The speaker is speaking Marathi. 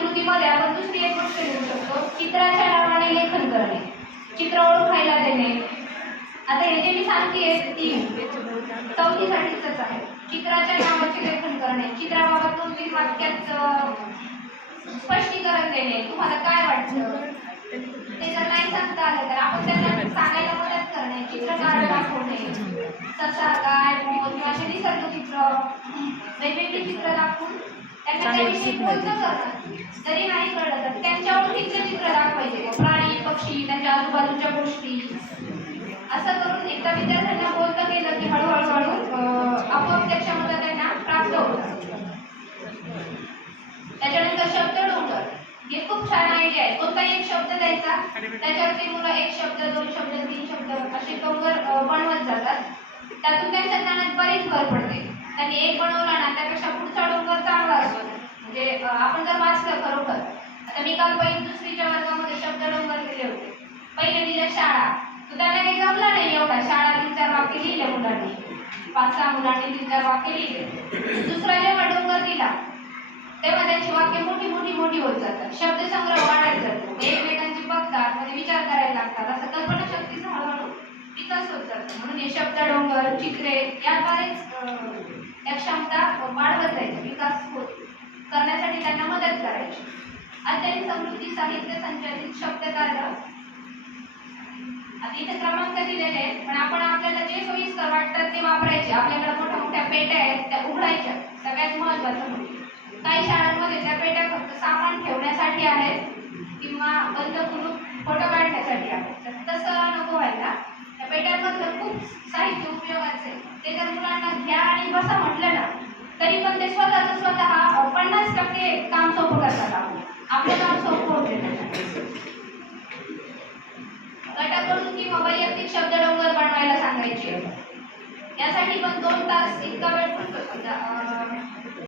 कृतीमध्ये आपण दुसरी एक गोष्ट लिहू शकतो, चित्राच्या नावाने लेखन करणे, चित्र ओळखायला देणे. आता हे जे मी सांगतेय ती 4थी साठीच आहे. चित्राच्या नावाचे लेखन करणे, चित्राबाबत 2-3 वाक्यात स्पष्टीकरण देणे, तुम्हाला काय वाटतं ते जर नाही सांगता आलं तर आपण त्यांना सांगायला मदत करणे, चित्र काढून दाखवणे, ससा, गाय, मोर किंवा असे निसर्ग चित्र, वेगवेगळी चित्र दाखवून त्यांना त्याविषयी बोलणं करणं. जरी नाही कळलं तर त्यांच्या ओळखीचे चित्र दाखवायचे, प्राणी, पक्षी, त्यांच्या आजूबाजूच्या गोष्टी. असं करून एकदा विद्यार्थ्यांना बोलतं गेलं की हळूहळू आपोआप त्या क्षमता त्यांना प्राप्त होतात. त्याच्यानंतर शब्द डोंगर, हे खूप छान आयडिया आहे. कोणताही एक शब्द द्यायचा, त्याच्यावरती मुलं 1 शब्द, 2 शब्द, 3 शब्द असे डोंगर बनवत जातात. त्यातून त्यांच्या ज्ञानात बरीच भर पडते. त्यांनी एक बनवला ना त्यापेक्षा पुढचा डोंगर चांगला असतो. म्हणजे आपण जर वाचलं खरोखर. आता मी काल पहिली दुसरीच्या वर्गामध्ये शब्द डोंगर केले होते. पहिले दिलं शाळा, तर त्यांना काही जमलं नाही एवढा. शाळा 3-4 वाक्य लिहिले मुलांनी, 5-6 मुलांनी 3-4 वाक्य लिहिले. दुसरा जेव्हा डोंगर दिला तेव्हा त्यांची वाक्य मोठी होत जातात, शब्दसंग्रह वाढत जातो, एकमेकांची बघतात, मध्ये विचार करायला लागतात, असं कल्पनाशक्तीचा हळूहळू विकास होत जातो. म्हणून हे शब्द डोंगर, चित्रे याद्वारेच त्या क्षमता वाढवत जायची, विकास करण्यासाठी त्यांना मदत करायची. अध्ययन समृद्धी साहित्य संचलित शब्दकार्य. आता इथे क्रमांक दिलेले आहेत, पण आपण आपल्याला जे सोयीस्कर वाटतात ते वापरायचे. आपल्याकडे मोठ्या पेट्या आहेत, त्या उघडायच्या. सगळ्यात महत्त्वाचं म्हणजे काही शाळांमध्ये त्या पेट्या फक्त सामान ठेवण्यासाठी आहेत किंवा बंद करून फोटो काढण्यासाठी आहेत. तर तसं नको व्हायला. त्या पेट्यांमधलं खूप साहित्य उपयोगाचे, ते जर मुलांना घ्या आणि बसा म्हटलं ना तरी पण ते स्वतः 50% काम सोपं करतात. आपलं काम सोपं होते त्याच्यात. गटाकडून किंवा वैयक्तिक शब्द डोंगर बनवायला सांगायचे. यासाठी पण 2 तास इतका वेळ पुरतो.